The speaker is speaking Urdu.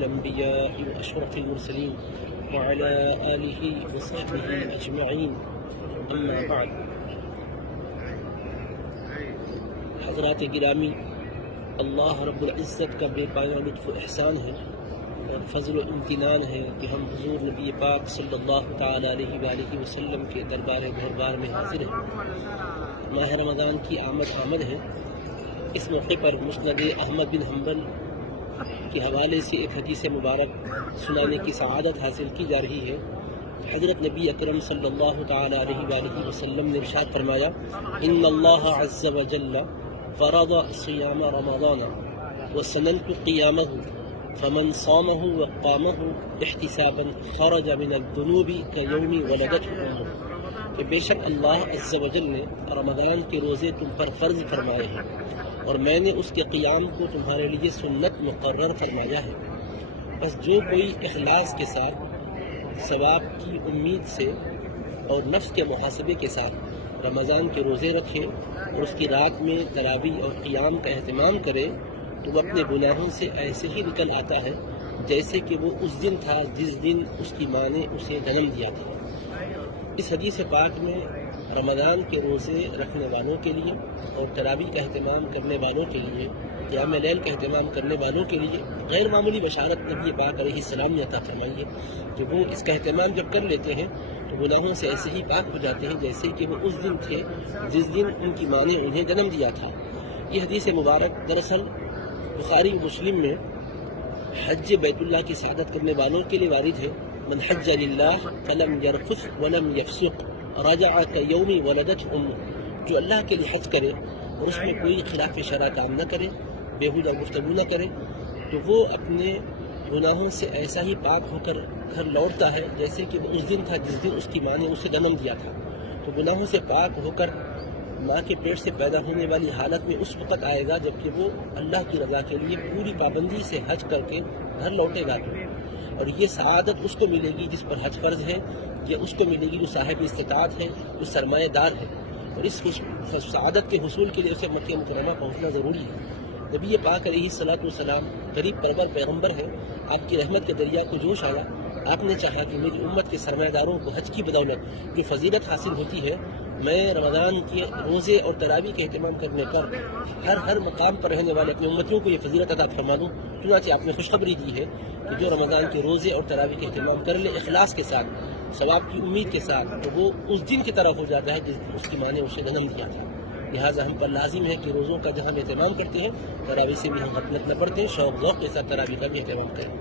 الأنبياء وأشرف المرسلين وعلى آله وصحبه أجمعين أما بعد. حضرات گرامی، اللہ رب العزت کا بے پایہ لطف و احسان ہے اور فضل و امتنان ہے کہ ہم حضور نبی پاک صلی اللہ تعالی علیہ وآلہ وسلم کے دربار گہربار میں حاضر ہیں۔ ماہ رمضان کی آمد ہے۔ اس موقع پر مسند احمد بن حنبل کے حوالے سے ایک حدیث مبارک سنانے کی سعادت حاصل کی جا رہی ہے۔ حضرت نبی اکرم صلی اللہ تعالی علیہ وآلہ وسلم نے ارشاد فرمایا: ان اللہ عز وجل فرض صیام رمضان وسننت قیامہ فمن صامہ وقامہ احتسابا خرج من الذنوب کیوم ولدته امہ، کہ بے شک اللہ عز وجل نے رمضان کے روزے تم پر فرض فرمائے ہیں اور میں نے اس کے قیام کو تمہارے لیے سنت مقرر فرمایا ہے۔ بس جو کوئی اخلاص کے ساتھ، ثواب کی امید سے اور نفس کے محاسبے کے ساتھ رمضان کے روزے رکھے اور اس کی رات میں تراویح اور قیام کا اہتمام کرے تو وہ اپنے گناہوں سے ایسے ہی نکل آتا ہے جیسے کہ وہ اس دن تھا جس دن اس کی ماں نے اسے جنم دیا تھا۔ اس حدیث پاک میں رمضان کے روزے رکھنے والوں کے لیے اور تراویح کا اہتمام کرنے والوں کے لیے، قیام لیل کا اہتمام کرنے والوں کے لیے غیر معمولی بشارت نبی پاک علیہ السلام نے عطا فرمائی ہے کہ وہ اس کا اہتمام جب کر لیتے ہیں تو گناہوں سے ایسے ہی پاک ہو جاتے ہیں جیسے کہ وہ اس دن تھے جس دن ان کی ماں نے انہیں جنم دیا تھا۔ یہ حدیث مبارک دراصل بخاری و مسلم میں حج بیت اللہ کی سعادت کرنے والوں کے لیے وارد ہے۔ من حج للہ فلم یرفث ولم یفسق رجع کیوم ولدته امہ، جو اللہ کے لیے حج کرے اور اس میں کوئی خلاف شرع کام نہ کرے، بیہودہ گفتگو نہ کرے، تو وہ اپنے گناہوں سے ایسا ہی پاک ہو کر گھر لوٹتا ہے جیسے کہ وہ اس دن تھا جس دن اس کی ماں نے اسے جنم دیا تھا۔ تو گناہوں سے پاک ہو کر ماں کے پیٹ سے پیدا ہونے والی حالت میں اس وقت آئے گا جب کہ وہ اللہ کی رضا کے لیے پوری پابندی سے حج کر کے گھر لوٹے گا، اور یہ سعادت اس کو ملے گی جس پر حج فرض ہے، یہ اس کو ملے گی جو صاحب استطاعت ہے، جو سرمایہ دار ہے، اور اس سعادت کے حصول کے لیے اسے مکہ مکرمہ پہنچنا ضروری ہے۔ نبی پاک علیہ السلام قریب پرور پیغمبر ہے، آپ کی رحمت کے دریا کو جوش آیا، آپ نے چاہا کہ میری امت کے سرمایہ داروں کو حج کی بدولت جو فضیلت حاصل ہوتی ہے، میں رمضان کے روزے اور تراویح کے اہتمام کرنے پر ہر مقام پر رہنے والے اپنے امتیوں کو یہ فضیلت عطا فرما دوں۔ چنانچہ آپ نے خوشخبری دی ہے کہ جو رمضان کے روزے اور تراویح کے اہتمام کر لے اخلاص کے ساتھ، ثواب کی امید کے ساتھ، تو وہ اس دن کی طرح ہو جاتا ہے جس دن اس کی ماں نے اسے جنم دیا تھا۔ لہٰذا ہم پر لازم ہے کہ روزوں کا جہاں ہم اہتمام کرتے ہیں، تراویح سے بھی ہم غفلت نہ برتیں، شوق ذوق کے ساتھ تراویح کا بھی اہتمام کریں۔